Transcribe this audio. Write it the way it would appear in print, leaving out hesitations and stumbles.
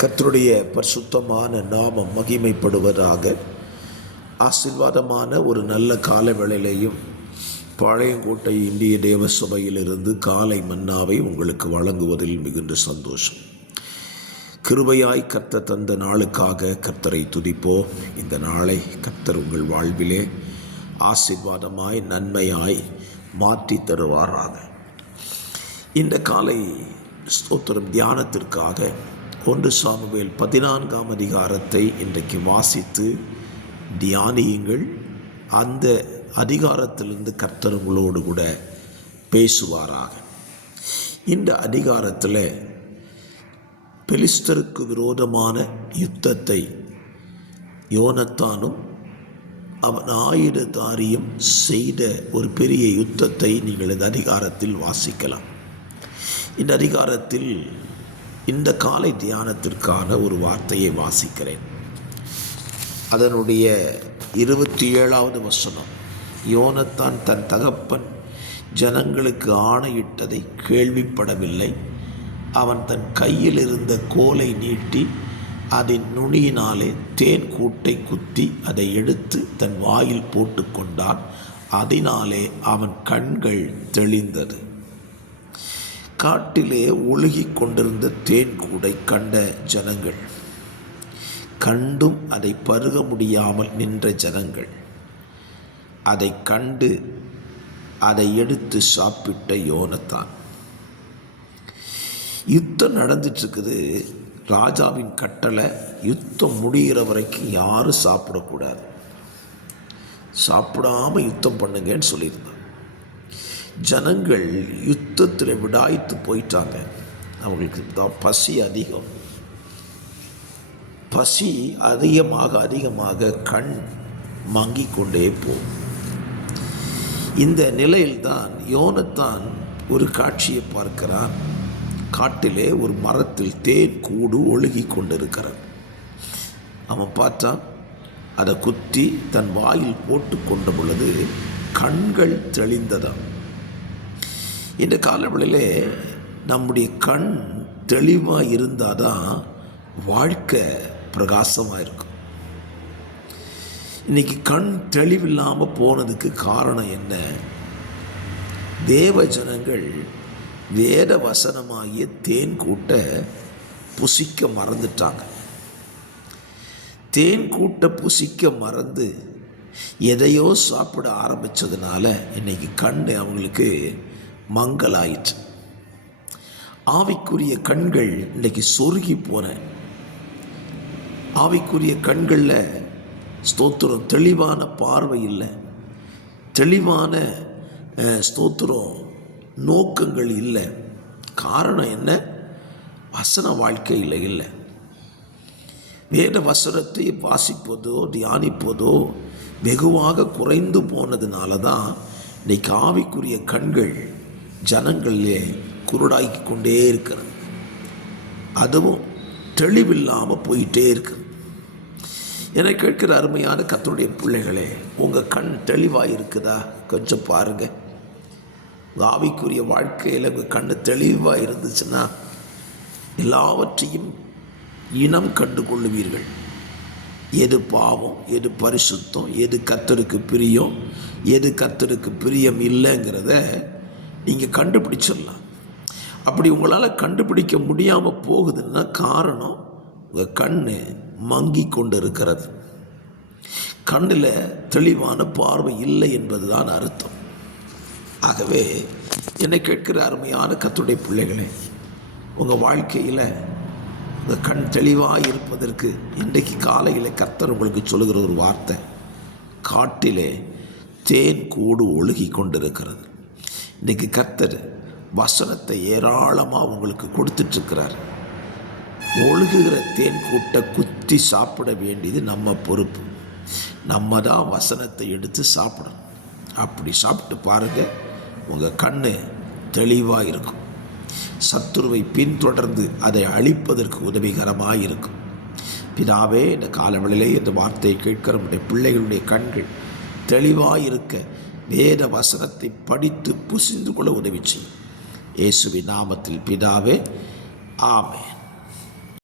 கர்த்தருடைய பரிசுத்தமான நாமம் மகிமைப்படுவதாக. ஆசீர்வாதமான ஒரு நல்ல கால வேளையிலேயும் பாளையங்கோட்டை இந்திய தேவ சபையிலிருந்து காலை மன்னாவை உங்களுக்கு வழங்குவதில் மிகுந்த சந்தோஷம். கிருபையாய் கர்த்தர் தந்த நாளுக்காக கர்த்தரை துதிப்போம். இந்த நாளை கர்த்தர் உங்கள் வாழ்விலே ஆசீர்வாதமாய் நன்மையாய் மாற்றி தருவாராக. இந்த காலை ஸ்தோத்திரம் தியானத்திற்காக 1 சாமுவேல் 14ஆம் அதிகாரத்தை இன்றைக்கு வாசித்து தியானியுங்கள். அந்த அதிகாரத்திலிருந்து கர்த்தர் உங்களோடு கூட பேசுவாராக. இந்த அதிகாரத்தில் பெலிஸ்தருக்கு விரோதமான யுத்தத்தை யோனத்தானும் அவன் ஆயுததாரியும் செய்த ஒரு பெரிய யுத்தத்தை நீங்கள் இந்த அதிகாரத்தில் வாசிக்கலாம். இந்த அதிகாரத்தில் இந்த காலை தியானத்திற்கான ஒரு வார்த்தையை வாசிக்கிறேன். அதனுடைய 27வது வசனம். யோனத்தான் தன் தகப்பன் ஜனங்களுக்கு ஆணையிட்டதை கேள்விப்படவில்லை. அவன் தன் கையில் இருந்த கோலை நீட்டி அதன் நுனியினாலே தேன் கூட்டை குத்தி அதை எடுத்து தன் வாயில் போட்டு கொண்டான். அதனாலே அவன் கண்கள் தெளிந்தது. காட்டிலே ஒழுகி கொண்டிருந்த தேன் கூடை கண்ட ஜனங்கள், கண்டும் அதை பருக முடியாமல் நின்ற ஜனங்கள், அதை கண்டு அதை எடுத்து சாப்பிட்ட யோனத்தான். யுத்தம் நடந்துட்டுருக்குது. ராஜாவின் கட்டளை, யுத்தம் முடிகிற வரைக்கும் யாரும் சாப்பிடக்கூடாது, சாப்பிடாமல் யுத்தம் பண்ணுங்கன்னு சொல்லியிருந்தான். ஜனங்கள் யுத்தத்தில் விடாய்த்து போயிட்டாங்க. அவங்களுக்கு தான் பசி அதிகம். பசி அதிகமாக கண் மங்கி கொண்டே போகும். இந்த நிலையில்தான் யோனத்தான் ஒரு காட்சியை பார்க்கிறான். காட்டிலே ஒரு மரத்தில் தேன் கூடு ஒழுகி கொண்டிருக்கிறான். அவன் பார்த்தான். அதை குத்தி தன் வாயில் போட்டு கொண்ட பொழுது கண்கள் தெளிந்ததான். இந்த காலவெளியிலே நம்முடைய கண் தெளிவாக இருந்தால் தான் வாழ்க்கை பிரகாசமாக இருக்கும். இன்றைக்கி கண் தெளிவில்லாமல் போனதுக்கு காரணம் என்ன? தேவ ஜனங்கள் வேத வசனமாகிய தேன் கூட்டை புசிக்க மறந்துட்டாங்க. தேன் கூட்டை புசிக்க மறந்து எதையோ சாப்பிட ஆரம்பித்ததுனால இன்றைக்கி கண் அவங்களுக்கு மங்கலாயிற்று. ஆவிக்குரிய கண்கள் இன்றைக்கி சொருகி போன ஆவிக்குரிய கண்களில் ஸ்தோத்திரம் தெளிவான பார்வை இல்லை, தெளிவான ஸ்தோத்திரம் நோக்கங்கள் இல்லை. காரணம் என்ன? வசன வாழ்க்கையில் இல்லை. வேத வசனத்தை வாசிப்பதோ தியானிப்பதோ வெகுவாக குறைந்து போனதுனால தான் இன்றைக்கு ஆவிக்குரிய கண்கள் ஜனங்களிலே குருடாக்கி கொண்டே இருக்கிறது. அதுவும் தெளிவில்லாமல் போயிட்டே இருக்கு. என்னை கேட்கிற அருமையான கர்த்தருடைய பிள்ளைகளே, உங்கள் கண் தெளிவாக இருக்குதா? கொஞ்சம் பாருங்கள். ஆவிக்குரிய வாழ்க்கையில் உங்கள் கண் தெளிவாக இருந்துச்சுன்னா எல்லாவற்றையும் இனம் கண்டு கொள்ளுவீர்கள். எது பாவம், எது பரிசுத்தம், எது கர்த்தருக்கு பிரியம், எது கர்த்தருக்கு பிரியம் இல்லைங்கிறத நீங்கள் கண்டுபிடிச்சிடலாம். அப்படி உங்களால் கண்டுபிடிக்க முடியாமல் போகுதுன்னா காரணம் உங்கள் கண் மங்கி கொண்டு இருக்கிறது. கண்ணில் தெளிவான பார்வை இல்லை என்பது தான் அர்த்தம். ஆகவே என்னை கேட்கிற அருமையான கர்த்தருடைய பிள்ளைகளே, உங்கள் வாழ்க்கையில் உங்கள் கண் தெளிவாக இருப்பதற்கு இன்றைக்கு காலையில் கர்த்தர் உங்களுக்கு சொல்லுகிற ஒரு வார்த்தை, காட்டிலே தேன் கூடு ஒழுகி கொண்டிருக்கிறது. இன்றைக்கி கர்த்தர் வசனத்தை ஏராளமாக உங்களுக்கு கொடுத்துட்ருக்கிறார். ஒழுகுகிற தேன் கூட்டை குத்தி சாப்பிட வேண்டியது நம்ம பொறுப்பு. நம்ம தான் வசனத்தை எடுத்து சாப்பிடணும். அப்படி சாப்பிட்டு பாருங்கள், உங்கள் கண் தெளிவாக இருக்கும். சத்துருவை பின்தொடர்ந்து அதை அழிப்பதற்கு உதவிகரமாக இருக்கும். பிதாவே, இந்த காலவெளியிலே இந்த வார்த்தையை கேட்கிற நம்முடைய பிள்ளைகளுடைய கண்கள் தெளிவாக இருக்க வேத வசனத்தை படித்து புசிந்து கொள்ள உதவி செய்யும். இயேசுவின் நாமத்தில் பிதாவே, ஆமென்.